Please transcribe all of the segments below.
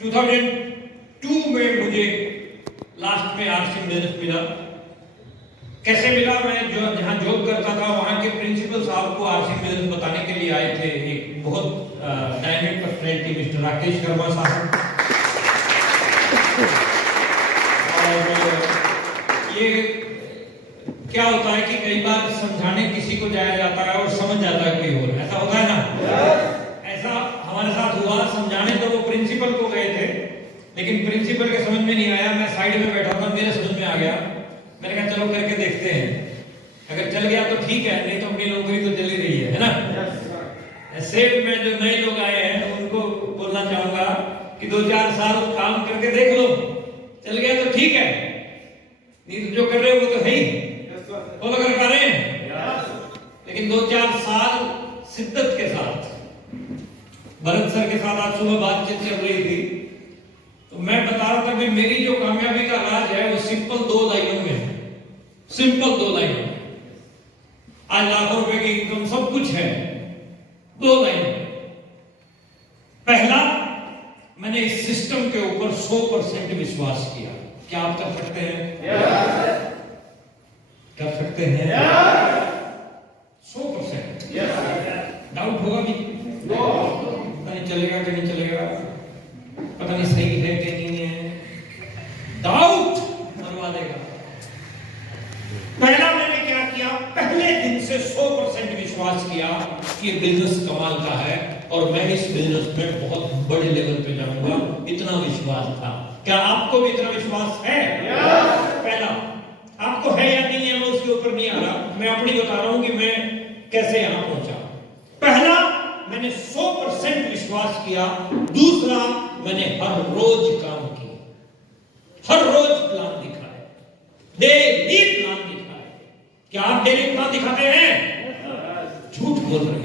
2002 में मुझे लास्ट में आरसी बिजनेस मिला। कैसे मिला? मैं जो जहाँ जॉब करता था वहाँ के प्रिंसिपल साहब को आरसी बिजनेस बताने के लिए आए थे, एक बहुत dynamic personality mister Rakesh Sharma साहब। और ये क्या होता है कि कई बार समझाने किसी को जाया जाता है और समझ जाता है कोई और, ऐसा होता है ना। ऐसा हमारे साथ हुआ। समझाने तो वो प्रिंसिपल को गए थे, लेकिन प्रिंसिपल के समझ में नहीं आया। मैं साइड में बैठा था, मेरे समझ में आ गया। मैंने कहा चलो करके देखते हैं, अगर चल गया तो ठीक है, नहीं तो अपनी नौकरी तो चल ही रही है ना। सेफ में जो नए लोग आए हैं उनको बोलना चाहूंगा कि 2-4 साल काम करके देख लो, चल गया तो ठीक है, नहीं तो जो कर रहे हो वो तो है ही, फॉलो कर पा रहे हैं। लेकिन 2-4 साल शिद्दत के साथ, भरत सर के साथ आज सुबह बातचीत चल रही थी, तो मैं बता रहा था कि मेरी जो कामयाबी का राज है वो सिंपल 2 लाइनों में है। सिंपल 2 लाइनों। आज लाखों रुपए की इनकम सब कुछ है 2 लाइनों में। पहला, मैंने इस सिस्टम के ऊपर 100% विश्वास किया। क्या आप कर सकते हैं? कर सकते हैं? 100%। डाउट होगा भी, पता नहीं चलेगा कि नहीं चलेगा, पता नहीं सही है कि नहीं है, डाउट मरवा देगा। पहला मैंने क्या किया, पहले दिन से 100% विश्वास किया कि ये बिजनेस कमाल का है और मैं इस बिजनेस में बहुत बड़े लेवल पे जाऊंगा। इतना विश्वास था। क्या आपको भी इतना विश्वास है? पहला, आपको है या नहीं है मैं उसके ऊपर नहीं आ रहा, मैं अपनी बता रहा हूं कि मैं कैसे यहां पहुंचा। पहला, मैंने 100% विश्वास किया। दूसरा, मैंने हर रोज काम किया, हर रोज प्लान दिखाया, डेली प्लान दिखाया। क्या आप डेली प्लान दिखाते हैं? झूठ बोल रहे हैं।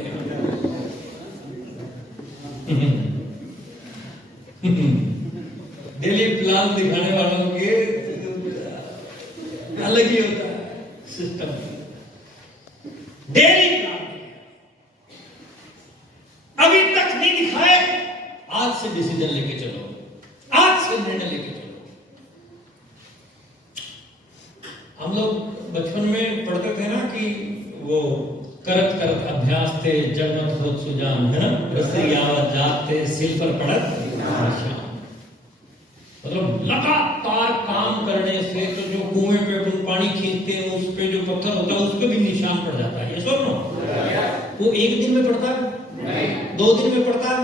डेली प्लान दिखाने वालों के अलग ही होता है सिस्टम। डेली प्लान अभी तक नहीं दिखाए, आज से डिसीजन लेके चलो, आज से निर्णय लेके चलो। हम लोग बचपन में पढ़ते थे ना कि वो करत करत अभ्यास थे जन्मत होत सुजान, है ना, रसरी आवत जाते सिल पर पड़त निशान। मतलब लगातार काम करने से तो जो कुएं पे अपन पानी खींचते हैं उस पे जो पत्थर होता है उस पे भी निशान पड़ जाता है। ये सुनो, वो एक दिन में पड़ता है, 2 दिन में पड़ता है,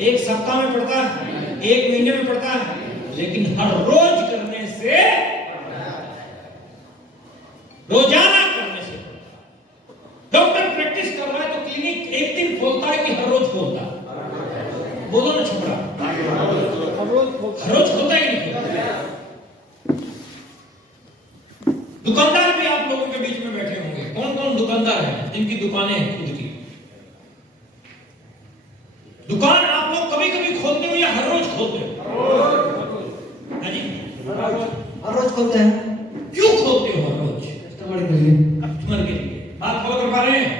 1 सप्ताह में पड़ता है, 1 महीने में पड़ता है, लेकिन हर रोज करने से, रोजाना करने से पड़ता है। डॉक्टर प्रैक्टिस कर रहा है तो क्लिनिक एक दिन खोलता है कि हर रोज खोलता है? बोलो ना छोकरा, हर रोज खोलता ही नहीं खोलता। दुकानदार भी आप लोगों के बीच में बैठे होंगे। कौन कौन दुकानदार हैं जिनकी दुकानें हैं खुद की? दुकान आप लोग कभी कभी खोलते हो या हर रोज खोलते हो? हाँ जी, हर रोज खोलते हैं। क्यों खोलते हो हर रोज? कस्टमर के लिए। कस्टमर के लिए। बात फॉलो कर पा रहे हैं?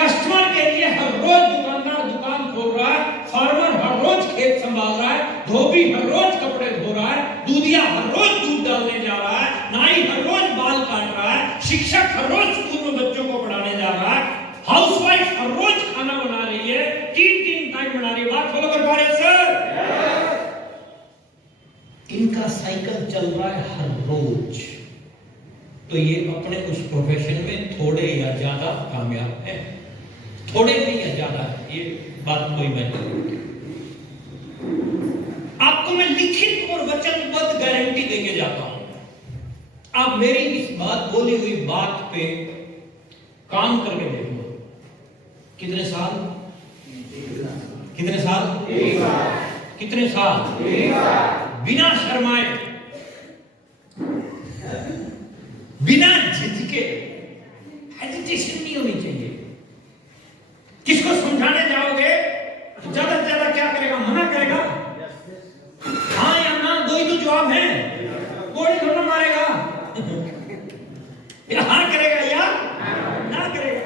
कस्टमर के लिए हर रोज दुकानदार दुकान खोल रहा है, फार्मर हर रोज खेत संभाल रहा है, धोबी हर रोज कपड़े धो रहा है, दूधिया हर रोज दूध डालने जा रहा है, नाई हर रोज बाल काट रहा है, शिक्षक हर रोज स्कूल में बच्चों को पढ़ाने जा रहा है, हाउसवाइफ हर रोज खाना बना रही है, 3 टाइम बना रही है। बात फॉलो कर पा रहे हैं सर? इनका साइकिल चल रहा है हर रोज, तो ये अपने उस प्रोफेशन में थोड़े या ज्यादा कामयाब है। थोड़े नहीं या ज्यादा है, ये बात कोई मैं नहीं। आपको मैं लिखित और वचनबद्ध गारंटी देके जाता हूं, आप मेरी इस बात बोली हुई बात पे काम करके देख लो। कितने साल? कितने साल? 1 साल। कितने साल? 1 साल। बिना शर्माए, बिना झिझके, हेजिटेशन नहीं होनी चाहिए। किसको समझाने जाओगे ज्यादा से ज्यादा क्या करेगा? मना करेगा। हाँ या ना, 2 ही तो जवाब है। कोई थोड़ा मारेगा। या हाँ करेगा या ना करेगा।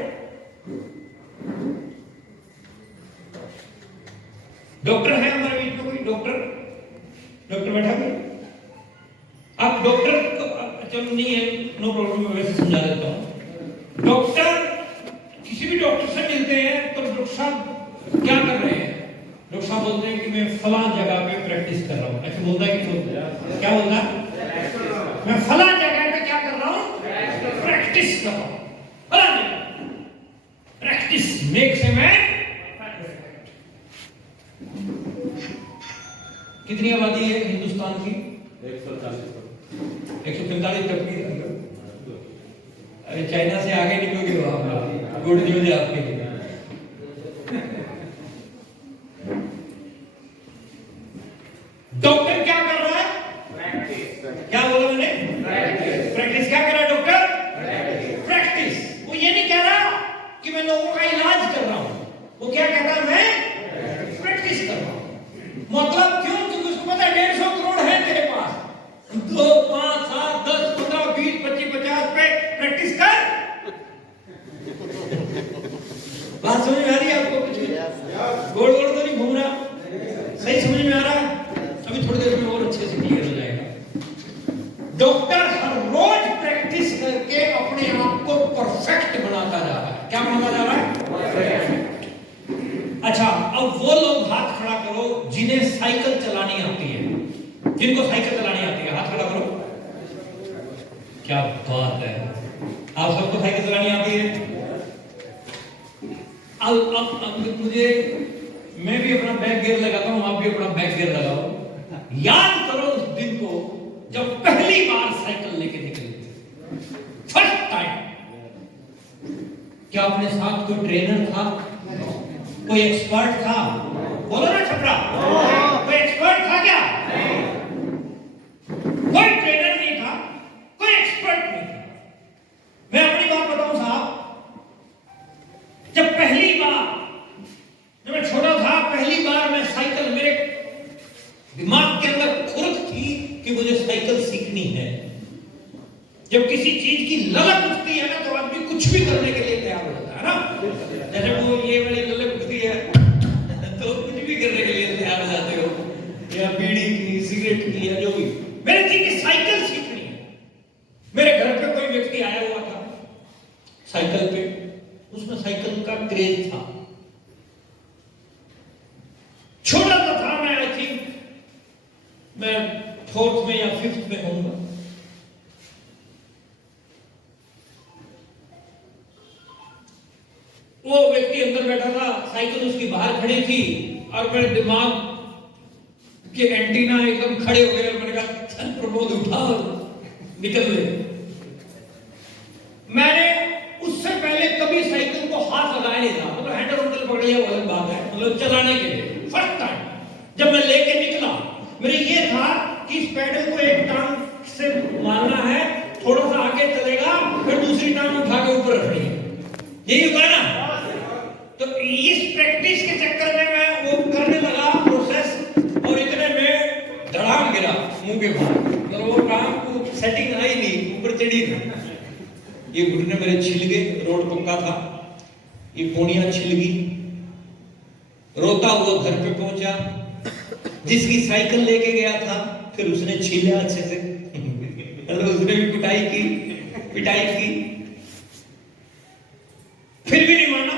डॉक्टर है हमारे बीच में कोई डॉक्टर? डॉक्टर बैठा भी आप डॉक्टर चलो नहीं है, नो प्रॉब्लम, मैं वैसे समझा देता हूँ। डॉक्टर किसी भी डॉक्टर से मिलते हैं तो डॉक्टर साहब क्या कर रहे हैं? डॉक्टर साहब बोलते हैं कि मैं फलां जगह पे प्रैक्टिस कर रहा हूँ। ऐसे बोलता है कि बोलता क्या बोलता है? मैं फलां जगह पे क्या कर रहा हूँ? प्रैक्टिस कर रहा हूँ। फलां जगह practice makes a man perfect. कितनी आबादी है हिंदुस्तान की? 145 तक की। अरे चाइना से आगे निकलोगे वहां, गुड न्यूज है आपके लिए। डॉक्टर क्या कर रहा है? प्रैक्टिस। क्या बोला मैंने? प्रैक्टिस। क्या कर रहा है डॉक्टर? प्रैक्टिस। वो ये नहीं कह रहा कि मैं लोगों का इलाज कर रहा हूं, वो क्या कहता है? मैं प्रैक्टिस कर रहा हूं। मतलब क्यों? क्योंकि उसको पता है 150 करोड़ है तेरे पास, 2, 5, 7, 10, 15, 20, 25, 50 पे प्रैक्टिस कर। बात समझ में आ रही है आपको? कुछ गोल गोल तो नहीं घूम रहा? सही समझ में आ रहा है? अभी थोड़ी देर में और अच्छे से क्लियर हो जाएगा। डॉक्टर हर रोज प्रैक्टिस करके अपने आप को परफेक्ट बनाता जा रहा है। क्या बनाता जा रहा है? अच्छा, अब वो लोग हाथ खड़ा करो जिन्हें साइकिल चलानी आती है। जिनको साइकिल चलानी आती है हाथ खड़ा करो। क्या बात है, आप सबको साइकिल चलानी आती है? अब मुझे, मैं भी अपना बैक गियर लगाता हूं, आप भी अपना बैक गियर लगाओ। याद करो उस दिन को जब पहली बार साइकिल लेके निकले थे, फर्स्ट टाइम। क्या अपने साथ कोई ट्रेनर था? कोई एक्सपर्ट था? बोलो ना छपरा, कोई एक्सपर्ट था क्या? कोई ट्रेनर नहीं था, कोई एक्सपर्ट नहीं था। मैं अपनी बात बताऊं साहब, जब पहली बार, जब मैं छोटा था, पहली बार मैं साइकिल, मेरे दिमाग के अंदर खुरक थी कि मुझे साइकिल सीखनी है। जब किसी चीज की ललक उठती है ना तो आदमी कुछ भी करने के लिए तैयार हो जाता है ना। जैसे वो ये वाली ललक उठती है तो कुछ भी करने के लिए तैयार हो जाते हो, या बीड़ी की, सिगरेट की, या जो भी। मेरे थी कि साइकिल सीखनी है। मेरे घर पे कोई व्यक्ति आया हुआ था साइकिल पे, उसमें साइकिल का क्रेज था। छोटा सा था मैं, आई थिंक मैं 4th में या 5th में होऊंगा। वो व्यक्ति अंदर बैठा था, साइकिल उसकी बाहर खड़ी थी, और मेरे दिमाग के एंटीना एकदम खड़े हो गए। मैंने कहा चल प्रमोद उठा और निकल ले। मैंने उससे पहले कभी साइकिल को हाथ लगाया नहीं था, मतलब हैंडल वैंडल पकड़ लिया वो अलग बात है, मतलब चलाने के लिए फर्स्ट टाइम जब मैं लेके निकला, मेरे ये था कि इस पैडल को एक टांग से मारना है, थोड़ा सा आगे चलेगा, फिर दूसरी टांग उठा के ऊपर रखनी है। यही होगा ना? तो इस प्रैक्टिस के चक्कर में मैं वो करने लगा प्रोसेस, और इतने में धड़ाम गिरा मुंह के बाहर। तो वो टांग को सेटिंग आई नहीं, ऊपर चढ़ी नहीं। ये घुटने मेरे छिल गए, रोड पक्का था, ये कोनियां छिल गई। रोता हुआ घर पे पहुंचा, जिसकी साइकिल लेके गया था फिर उसने छीला अच्छे से मतलब उसने भी पिटाई की, फिर भी नहीं माना।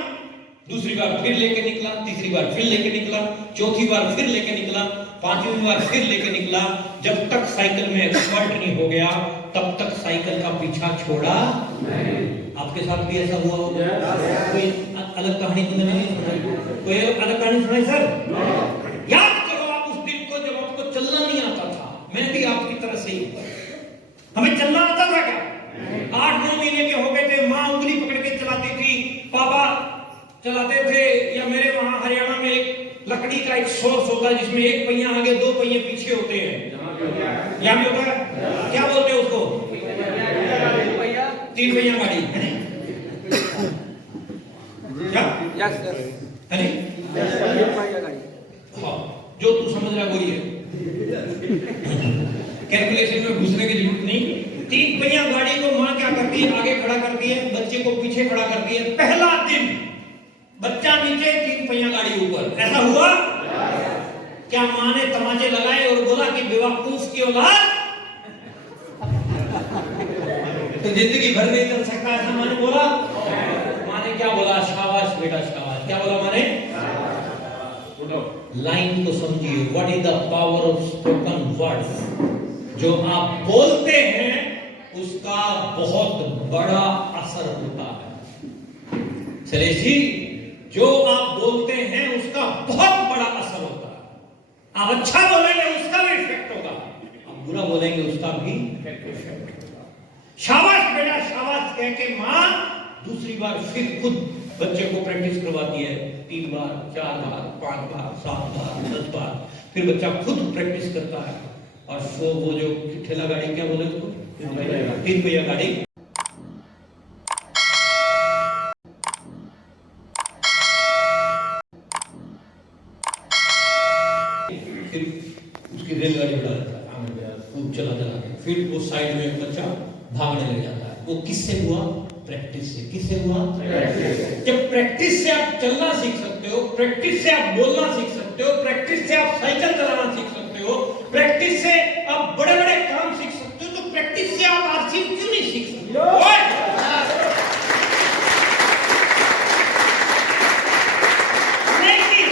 दूसरी बार फिर लेके निकला, तीसरी बार फिर लेके निकला, चौथी बार फिर लेके निकला, 5वीं बार फिर लेके निकला। जब तक साइकिल में एक्सपर्ट नहीं हो गया तब तक साइकिल का पीछा छोड़ा नहीं। आपके साथ भी ऐसा हुआ होगा? कोई अलग कहानी तुमने नहीं सुनाई? कोई अलग कहानी सुनाई सर? याद करो आप उस दिन को जब आपको चलना नहीं आता था। मैं भी आपकी तरह से ही हूं। हमें चलना आता था क्या? 8-9 महीने के हो गए थे, माँ उंगली पकड़ के चलाती थी, पापा चलाते थे, या मेरे वहां हरियाणा में एक लकड़ी का एक सोर्स होता है जिसमें एक पहिया आगे 2 पहिए पीछे होते हैं। यहाँ भी होता है, क्या बोलते हैं उसको? 3 पहिया गाड़ी है नहीं? क्या? है नहीं? हाँ, जो तू समझ रहा है वही है। कैलकुलेशन में घुसने की जरूरत नहीं। 3 पहिया गाड़ी को माँ क्या करती है? आगे खड़ा करती है, बच्चे को पीछे खड़ा करती है। पहला दिन बच्चा नीचे, 3 पहिया गाड़ी ऊपर। ऐसा हुआ? क्या माँ ने तमाचे लगाए और बोला कि बेवकूफ की औलाद तो जिंदगी भर नहीं चल सकता, ऐसा माँ ने बोला? माँ ने क्या बोला? शाबाश बेटा शाबाश। क्या बोला माँ ने? लाइन को समझिए, what is the power of spoken words. जो आप बोलते हैं उसका बहुत बड़ा असर होता है। चले जी, जो आप बोलते हैं उसका बहुत बड़ा असर होता है। आप अच्छा बोलेंगे उसका भी इफेक्ट होगा, आप बुरा बोलेंगे उसका भी इफेक्ट होगा। शाबाश बेटा शाबाश कह के माँ दूसरी बार फिर खुद बच्चे को प्रैक्टिस करवाती है, 3 बार 4 बार 5 बार 7 बार 10 बार, फिर बच्चा खुद प्रैक्टिस करता है। और वो जो ठेला गाड़ी क्या बोले उसको, 3 पहिया गाड़ी, फिर उसकी रेलगाड़ी उड़ा देता है, खूब चला के, फिर वो साइड में एक बच्चा भागने लग जाता है। वो किससे हुआ? प्रैक्टिस से। किससे हुआ? प्रैक्टिस। जब प्रैक्टिस से आप चलना सीख सकते हो, प्रैक्टिस से आप बोलना सीख सकते हो, प्रैक्टिस से आप साइकिल चलाना सीख सकते हो, प्रैक्टिस से आप बड़े-बड़े काम सीख सकते हो, तो प्रैक्टिस से आप आरसी क्यों नहीं सीख सकते? लेकिन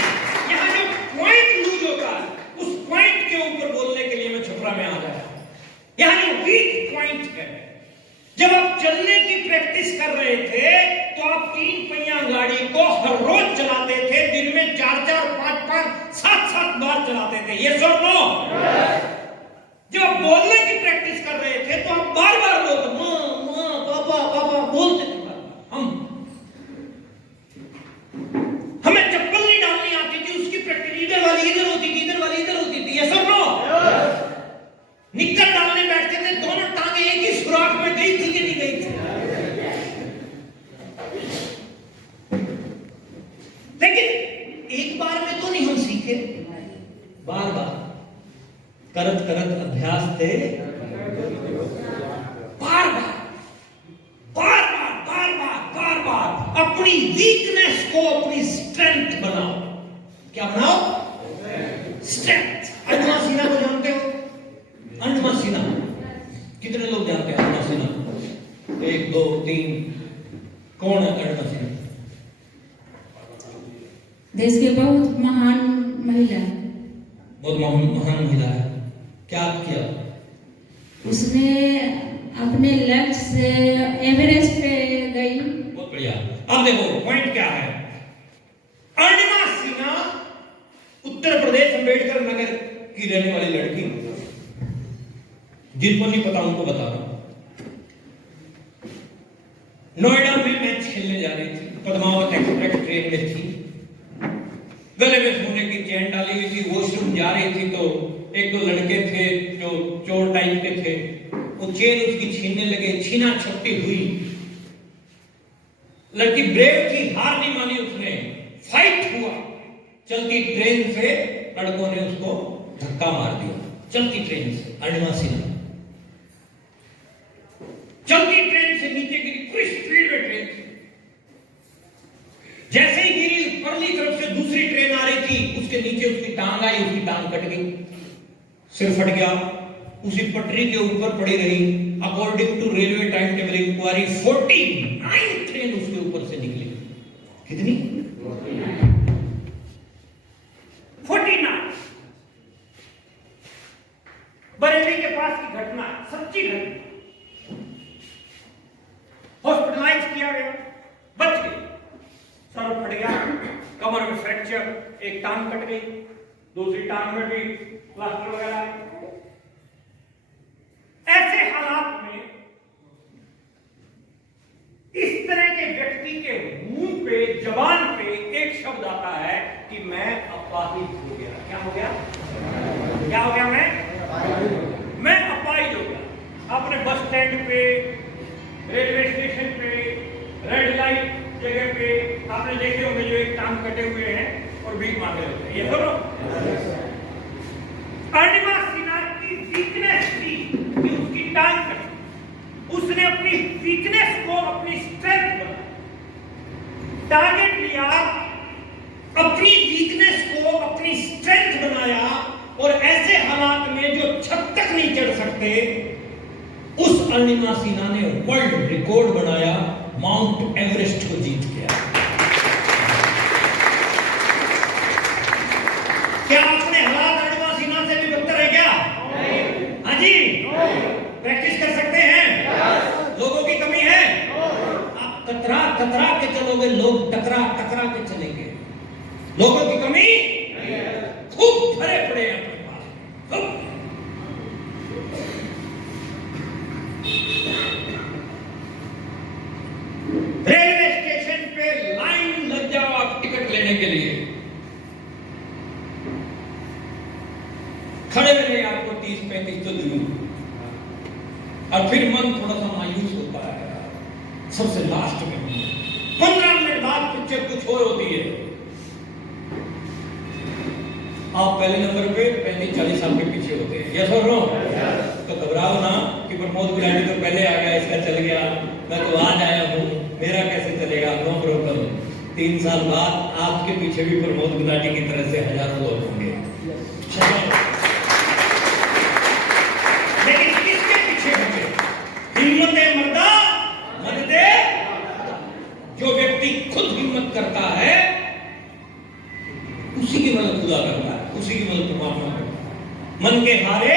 यहाँ जो पॉइंट लूज होता है, उस पॉइंट के ऊपर बोलने के लिए मैं छपरा में आ गया। यहाँ जो वीक पॉइंट है, जब आप चलने की प्रैक्टिस कर रहे थे तो आप 3 पहिया गाड़ी को हर रोज चलाते थे, दिन में 4-4 5-5 7-7 बार चलाते थे। ये सब नो। जब आप बोलने की प्रैक्टिस कर रहे थे तो आप बार-बार बोलते, माँ माँ पापा पापा बोलते थे। हमें चप्पल नहीं डालनी आती थी, उसकी प्रैक्टिस इधर वाली इधर होती थी, इधर वाली इधर होती थी। ये सब नो। निक्कर डालने बैठते थे, दोनों टांगे एक ही सुराख में गई थी कि नहीं गई थी? लेकिन एक बार में तो नहीं हम सीखे, बार बार करत करत अभ्यास थे, बार बार बार बार बार बार बार बार अपनी वीकनेस को अपनी स्ट्रेंथ बनाओ। क्या बनाओ? स्ट्रेंथ। अंजुमा सिन्हा को जानते हो? अंजुमा सिन्हा कितने लोग जानते हैं? अंजुमा सिन्हा 1 2 3। कौन है अंजुमा सिन्हा? देश के बहुत महान महिला, बहुत महान महिला है। क्या किया उसने? अपने लक्ष्य से एवरेस्ट पे गई। बहुत बढ़िया। अब देखो पॉइंट क्या है। अंजुमा सिन्हा उत्तर प्रदेश अम्बेडकर नगर की रहने वाली लड़की, जिनको नहीं पता उनको बता रहा हूं। नोएडा में मैच खेलने जा रही थी, पद्मावत एक्सप्रेस ट्रेन में थी, गले में सोने की चेन डाली हुई थी, वॉशरूम जा रही थी तो 1-2 लड़के थे जो चोर टाइप के थे, वो चेन उसकी छीनने लगे, छीना छपटी हुई। लड़की ब्रेव थी, हार नहीं मानी उसने, फाइट हुआ। चलती ट्रेन से लड़कों ने उसको धक्का मार दिया, चलती ट्रेन से। अंजुमा सिन्हा चलती ट्रेन से नीचे गिरी, पूरी स्पीड में ट्रेन थी। जैसे ही गिरी, परली तरफ से दूसरी ट्रेन आ रही थी, उसके नीचे उसकी टांग आई, उसकी टांग कट गई, सिर फट गया, उसी पटरी के ऊपर पड़ी रही। According to railway time table inquiry 49 train उसके ऊपर से निकली। कितनी? 49। बरेली के पास की घटना, सच्ची घटना। हॉस्पिटलाइज किया गया, बच गई। सर फट गया, कमर में फ्रैक्चर, एक टांग कट गई, दूसरी टांग में भी प्लास्टर वगैरह। ऐसे हालात में इस तरह के व्यक्ति के मुंह पे, जबान पे एक शब्द आता है कि मैं अपाहिज हो गया। क्या हो गया? क्या हो गया? मैं अपाहिज हो गया। अपने बस स्टैंड पे, रेलवे स्टेशन पे, रेड लाइट जगह पे आपने देखे होंगे जो एक टांग कटे हुए हैं और भीख मांग रहे होते हैं। ये सुनो, अंजुमा सिन्हा की वीकनेस थी कि उसकी टांग कटी। उसने अपनी वीकनेस को अपनी स्ट्रेंथ बनाया, टारगेट लिया, अपनी वीकनेस को अपनी स्ट्रेंथ बनाया हालात में जो छत तक नहीं चढ़ सकते, उस अरुणिमा सिन्हा ने वर्ल्ड रिकॉर्ड बनाया, माउंट एवरेस्ट को जीत गया। क्या अपने हालात अरुणिमा सिन्हा से भी बदतर है क्या? हाँ जी, प्रैक्टिस कर सकते हैं। लोगों की कमी है, आप कतरा कतरा के चलोगे, लोग टकरा टकरा के चलेंगे। लोगों की कमी खूब भरे पड़े हैं अपने पास, खूब। रेलवे स्टेशन पे लाइन लग जाओ आप टिकट लेने के लिए, खड़े मिलेंगे आपको 30-35 तो दूर, और फिर मन थोड़ा सा मायूस होता है। सबसे लास्ट में 15 मिनट बाद पिक्चर कुछ और होती है, आप पहले नंबर पे 35-40 साल के पीछे होते हैं। यस और नो? तो घबराओ ना कि प्रमोद गुलाटी तो पहले आ गया, इसका चल गया, मैं तो आज आया हूँ, मेरा कैसे चलेगा? No problem. 3 साल बाद आपके पीछे भी प्रमोद गुलाटी की तरह से हजारों लोग होंगे। लेकिन किसके पीछे होंगे? हिम्मते मर्दा मर्दे। जो व्यक्ति खुद हिम्मत करता है, उसी की मदद खुदा करता है, उसी की मदद परमात्मा करता है। मन के हारे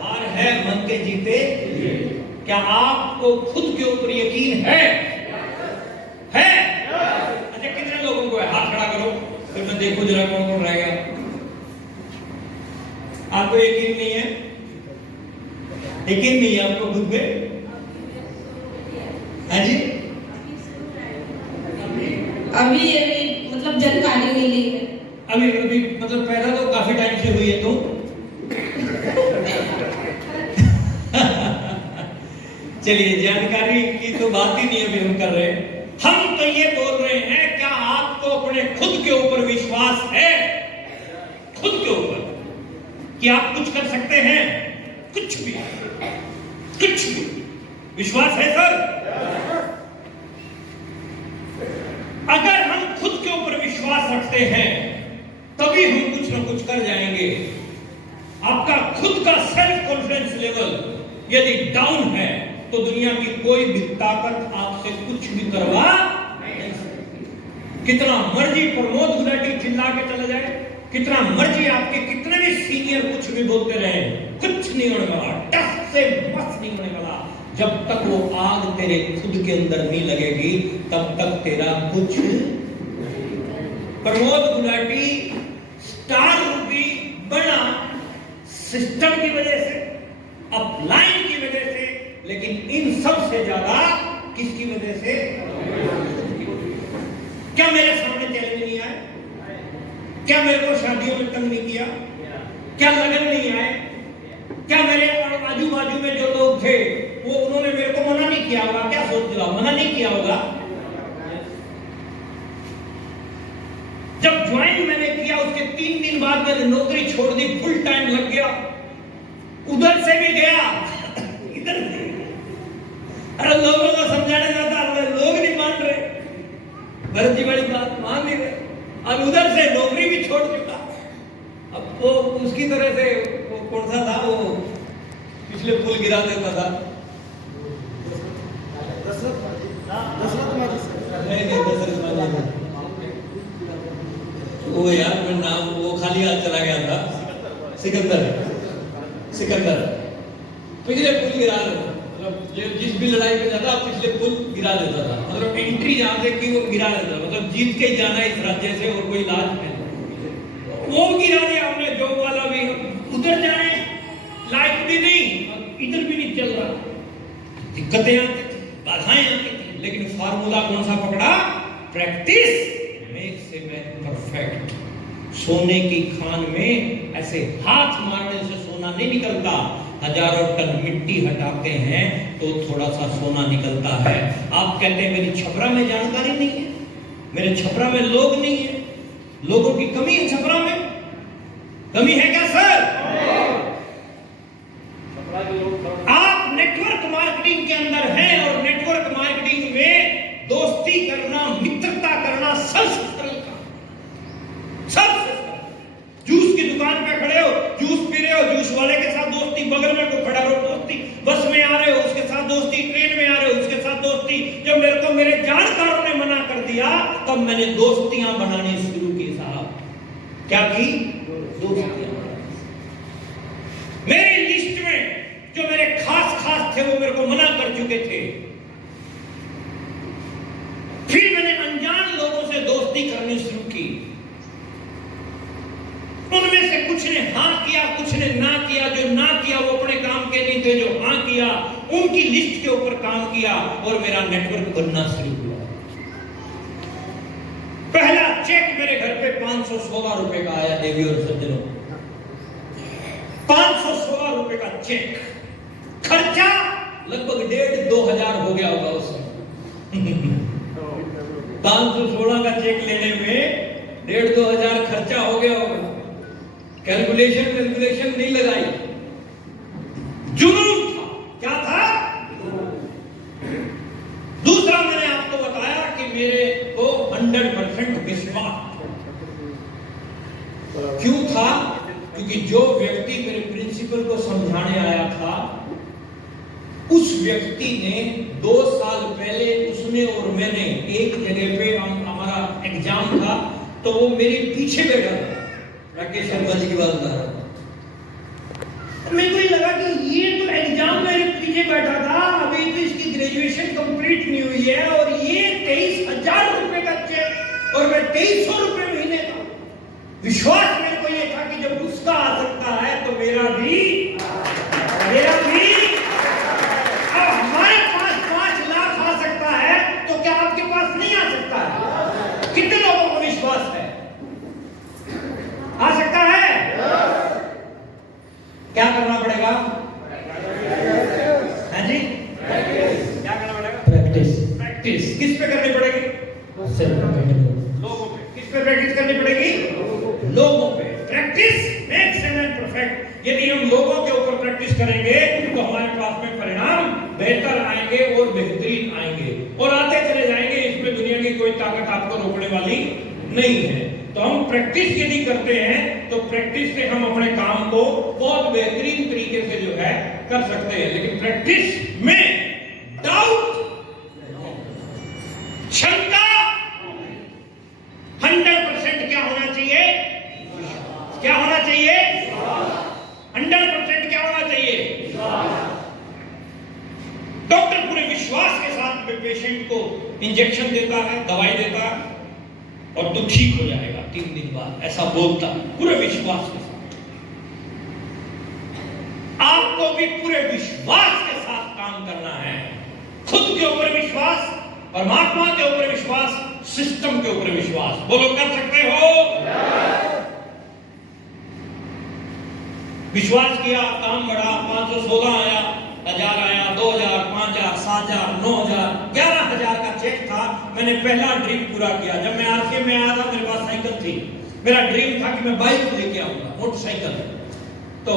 हार है, मन के जीते। क्या आपको खुद के ऊपर यकीन है? है? अच्छा, कितने लोगों को है? हाथ खड़ा करो, फिर मैं देखो जरा कौन कौन रह गया। आपको यकीन नहीं है? यकीन नहीं है आपको खुद पे? हाँ जी, अभी मतलब जानकारी मिली है। अभी अभी मतलब पैदा तो काफी टाइम से हुई है तो चलिए, जानकारी की तो बात ही नहीं अभी हम कर रहे हैं। हम तो ये बोल रहे हैं, क्या आपको अपने खुद के ऊपर विश्वास है? खुद के ऊपर कि आप कुछ कर सकते हैं? कुछ भी, कुछ भी विश्वास है सर? अगर हम खुद के ऊपर विश्वास रखते हैं, तभी हम कुछ ना कुछ कर जाएंगे। आपका खुद का सेल्फ कॉन्फिडेंस लेवल यदि डाउन है, तो दुनिया की कोई भी ताकत आपसे कुछ भी करवा नहीं सकती। कितना मर्जी प्रमोद गुलाटी चिल्ला के चला जाए, कितना मर्जी आपके कितने भी सीनियर कुछ भी बोलते रहे, कुछ नहीं होने वाला, टस से मस नहीं होने वाला। जब तक वो आग तेरे खुद के अंदर नहीं लगेगी, तब तक तेरा कुछ। प्रमोद गुलाटी स्टार रूपी बना सिस्टम की वजह से, अपलाइन की वजह से, लेकिन इन सब से ज्यादा किसकी वजह से? क्या मेरे सामने चैलेंज नहीं आए? क्या मेरे को शादियों में तंग नहीं किया? क्या लगन नहीं आए? क्या मेरे आजू बाजू में जो लोग थे, वो उन्होंने मेरे को मना नहीं किया होगा? क्या सोच रहा, मना नहीं किया होगा? जब ज्वाइन मैंने किया, उसके 3 दिन बाद मैंने नौकरी छोड़ दी, फुल टाइम लग गया, उधर से भी गया, इधर से। अरे लोगों को समझाने जाता, लोग नहीं मान रहे, भरत जी बड़ी बात मान नहीं रहे, अब उधर से नौकरी भी छोड़ चुका। अब वो उसकी तरह से वो कौन सा था, वो पिछले पुल गिरा देता था, दशरथ वो यार, मैं नाम वो खाली हाथ चला गया था, सिकंदर पिछले पुल गिरा देता, मतलब जिस भी लड़ाई में जाता पिछले पुल गिरा देता था, मतलब एंट्री जहां से की वो गिरा देता, मतलब जीत के जाना इस राज्य से और कोई इलाज नहीं। वो गिरा दिया हमने, जो वाला भी उधर जाने लायक भी नहीं, इधर भी नहीं चल रहा, दिक्कतें आती थी, बाधाएं आती थी, लेकिन फार्मूला कौन सा पकड़ा? Practice makes a man perfect. सोने की खान में ऐसे हाथ मारने से सोना नहीं निकलता, हजारों टन मिट्टी हटाते हैं तो थोड़ा सा सोना निकलता है। आप कहते हैं मेरी छपरा में जानकारी नहीं है, मेरे छपरा में लोग नहीं है, लोगों की कमी है, छपरा में कमी है क्या सर? आप नेटवर्क मार्केटिंग के अंदर हैं, और नेटवर्क मार्केटिंग में दोस्ती करना, मित्रता करना सबसे सरल काम, सबसे सरल। जूस की दुकान पे खड़े हो, जूस पी बगल में कोई खड़ा हो दोस्ती, बस में आ रहे हो उसके साथ दोस्ती, ट्रेन में आ रहे हो उसके साथ दोस्ती। जब मेरे को मेरे जानकारों ने मना कर दिया तब मैंने दोस्तियां बनानी शुरू की साहब। क्या की? दोस्तियां। मेरी लिस्ट में जो मेरे खास खास थे वो मेरे को मना कर चुके थे। फिर मैंने अनजान लोगों से दोस्ती करनी शुरू की। उनमें से कुछ ने हाँ किया, कुछ ने ना किया। जो ना किया वो अपने काम के नहीं थे, जो हाँ किया उनकी लिस्ट के ऊपर काम किया और मेरा नेटवर्क बनना शुरू हुआ। पहला चेक मेरे घर पे 516 रुपए का आया देवी और सज्जनों, 516 रुपए का चेक। खर्चा लगभग 1,500-2,000 हो गया होगा उस समय। 516 का चेक लेने में 1,500-2,000 खर्चा हो गया होगा। कैलकुलेशन नहीं लगाई, जुनून था। क्या था? दूसरा मैंने आपको बताया कि मेरे को 100% विश्वास। क्यों था? क्योंकि जो व्यक्ति मेरे प्रिंसिपल को समझाने आया था उस व्यक्ति ने 2 साल पहले उसने और मैंने एक जगह पे हमारा एग्जाम था तो वो मेरे पीछे बैठा था। राकेश शर्मा जी की बात बता रहा हूं। मेरे को ये लगा कि ये तो एग्जाम मेरे पीछे बैठा था, अभी तो इसकी ग्रेजुएशन कंप्लीट नहीं हुई है और ये 23,000 रुपए का चेक और मैं 2,300 रुपए महीने का। विश्वास मेरे को ये था कि जब उसका आ सकता है तो मेरा भी। अब हमारे पास 5 लाख आ सकता है तो क्या आपके पास नहीं आ सकता है? कितने लोगों को विश्वास है? आ सकता है? क्या करना पड़ेगा? हाँ जी, क्या करना पड़ेगा? प्रैक्टिस किस पे करनी पड़ेगी? लोगों पे। किस पे प्रैक्टिस करनी पड़ेगी? लोगों पे। Practice makes a man perfect. यदि हम लोगों के ऊपर प्रैक्टिस करेंगे तो हमारे पास में परिणाम बेहतर आएंगे और बेहतरीन आएंगे और आते चले जाएंगे। इसमें दुनिया की कोई ताकत आपको रोकने वाली नहीं है। तो हम प्रैक्टिस यदि करते हैं तो प्रैक्टिस से हम अपने काम को बहुत बेहतरीन तरीके से जो है कर सकते हैं। लेकिन प्रैक्टिस में डाउट, क्षमता 100% क्या होना चाहिए? क्या होना चाहिए? 100% क्या होना चाहिए? डॉक्टर पूरे विश्वास के साथ में पेशेंट को इंजेक्शन देता है, दवाई देता है और तू ठीक हो जाएगा 3 दिन बाद, ऐसा बोलता है पूरे विश्वास के साथ। आपको भी पूरे विश्वास के साथ काम करना है। खुद के ऊपर विश्वास, परमात्मा के ऊपर विश्वास, सिस्टम के ऊपर विश्वास। बोलो, कर सकते हो? विश्वास किया, काम बढ़ा, 516 आया, 1,000 आया, 2,000, 5,000, 7,000, 9,000, 11,000 का चेक था। मैंने पहला ड्रीम पूरा किया। जब मैं आरसीए में आया था मेरे पास साइकिल थी। मेरा ड्रीम था कि मैं बाइक लेके आऊंगा, मोटरसाइकिल। तो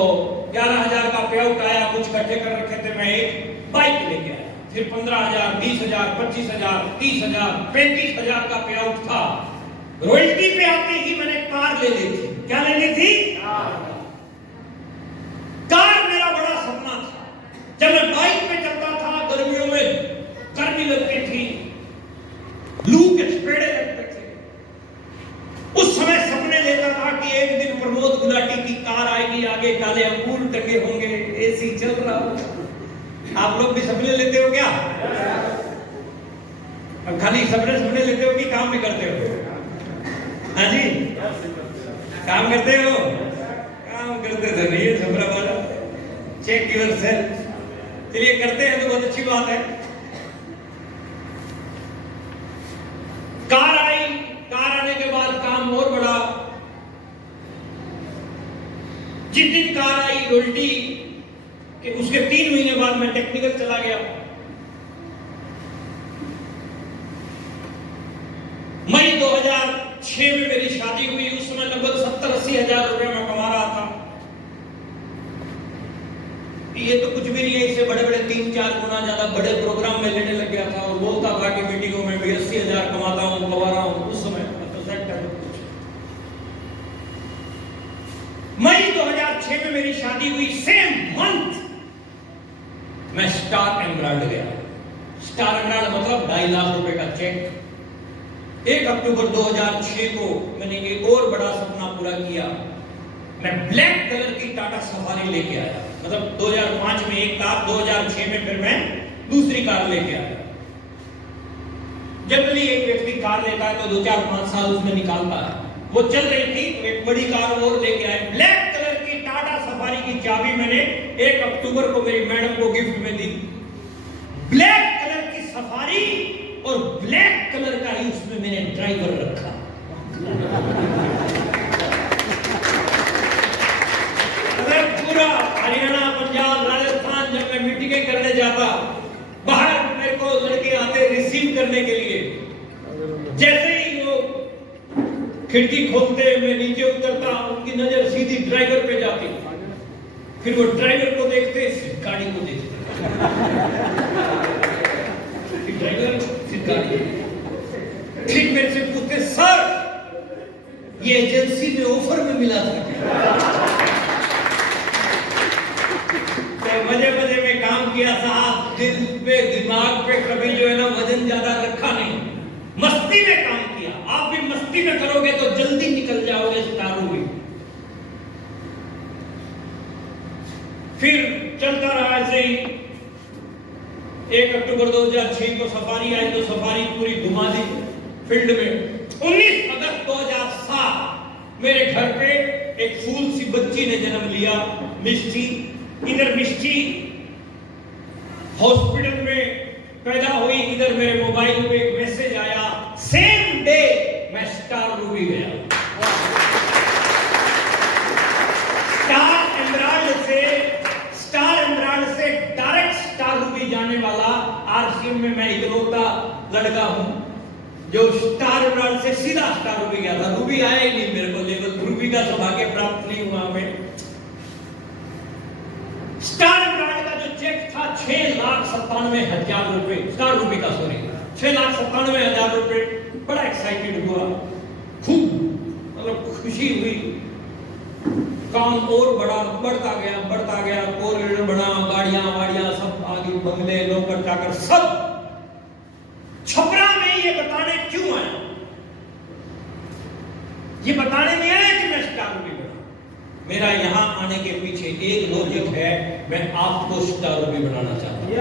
11,000 का पे आउट आया, कुछ इकट्ठे कर रखे थे, मैं एक बाइक लेके आया। फिर 15,000, 20,000, 25,000, 30,000, 35,000 का पे आउट था। रॉयल्टी पे आते ही मैंने कार ले ली थी। क्या ले ली थी? कार मेरा बड़ा सपना था। जब मैं बाइक पे चलता था, गर्मियों में गर्मी लगती थी, लू के चपेड़े लगते थे। उस समय सपने लेता था कि एक दिन प्रमोद गुलाटी की कार आएगी, आगे काले अंगूर टंगे होंगे, एसी चल रहा होगा। आप लोग भी सपने लेते हो क्या? अब खाली सपने लेते हो कि काम भी करते हो? हाँ जी, काम करते हो? काम करते तो नहीं है सपना वाला। Check yourself. चलिए, करते हैं तो बहुत अच्छी बात है। कार आई, कार आने के बाद काम और बढ़ा। जिस दिन कार आई रॉयल्टी के उसके 3 महीने बाद मैं टेक्निकल चला गया। मई 2006 में मेरी शादी हुई। उस समय लगभग 70-80 हजार रुपए मैं कमा रहा था। ये तो कुछ भी नहीं है, इससे बड़े बड़े 3-4 गुना ज्यादा बड़े प्रोग्राम में लेने लग गया था और बोलता था कि मीटिंगों में भी 80,000 कमाता हूं, कमा रहा हूं। उस समय मई 2006 में मेरी शादी हुई। सेम मंथ मैं स्टार एमराल्ड गया। स्टार एमराल्ड मतलब 2.5 लाख रुपए का चेक। 1 अक्टूबर 2006 को मैंने एक और बड़ा सपना पूरा किया। मैं ब्लैक कलर की टाटा सफारी लेके आया। मतलब 2005 में एक कार, 2006 में फिर मैं दूसरी कार लेके आया। जनरली एक व्यक्ति कार लेता है तो 2-4-5 साल उसमें निकालता है। वो चल रही थी तो एक बड़ी कार और लेके आए। ब्लैक कलर की टाटा सफारी की चाबी मैंने 1 अक्टूबर को मेरी मैडम को गिफ्ट में दी। ब्लैक कलर की सफारी और ब्लैक कलर का ही उसमें मैंने ड्राइवर रखा। अगर पूरा हरियाणा, पंजाब, राजस्थान जब मैं मीटिंगें करने जाता, बाहर मेरे को लड़के आते रिसीव करने के लिए। जैसे ही वो खिड़की खोलते, मैं नीचे उतरता, उनकी नजर सीधी ड्राइवर पे जाती। फिर वो ड्राइवर को देखते, फिर गाड़ी को देखते। ड्राइवर फिर गाड़ी। फिर मेरे से पूछते, सर ये एजेंसी में ऑफर में मिला था। तो मजे मजे में काम किया साहब। दिल पे, दिमाग पे कभी जो है ना वजन ज्यादा रखा नहीं। मस्ती में काम किया। आप भी मस्ती में करोगे तो जल्दी निकल जाओगे स्टार रूबी। फिर चलता रहा ऐसे ही। 1 अक्टूबर 2006 को सफारी आई तो सफारी पूरी घुमा दी फील्ड में। 19 अगस्त 2007 मेरे घर पे एक फूल सी बच्ची ने जन्म लिया, मिष्टी। इधर मिष्टी हॉस्पिटल में पैदा हुई, इधर मेरे मोबाइल पे एक मैसेज आया, सेम डे मैं स्टार रूबी गया। स्टार एमराल्ड से डायरेक्ट स्टार रूबी जाने वाला आरसीएम में मैं इकलौता लड़का हूं जो स्टार एमराल्ड से सीधा स्टार रूबी गया था। रूबी आया ही नहीं मेरे को, लेवल रूबी का सौभाग्य प्राप्त नहीं हुआ हमें। स्टार एमराल्ड का जो चेक था 6,97,000 रुपए, स्टार रूबी का, सॉरी, 6,97,000 रुपए। बड़ा एक्साइटेड हुआ, खूब मतलब खुशी हुई। काम और बढ़ता गया, कॉरिडोर बना, गाड़ियां वाड़ियां सब आगे, बंगले, नौकर चाकर सब। छपरा में ये बताने क्यों आया? ये बताने नहीं आया कि मैं स्टार रूबी बना। मेरा यहां आने के पीछे एक लॉजिक है, मैं आपको स्टार रूबी बनाना चाहता हूं।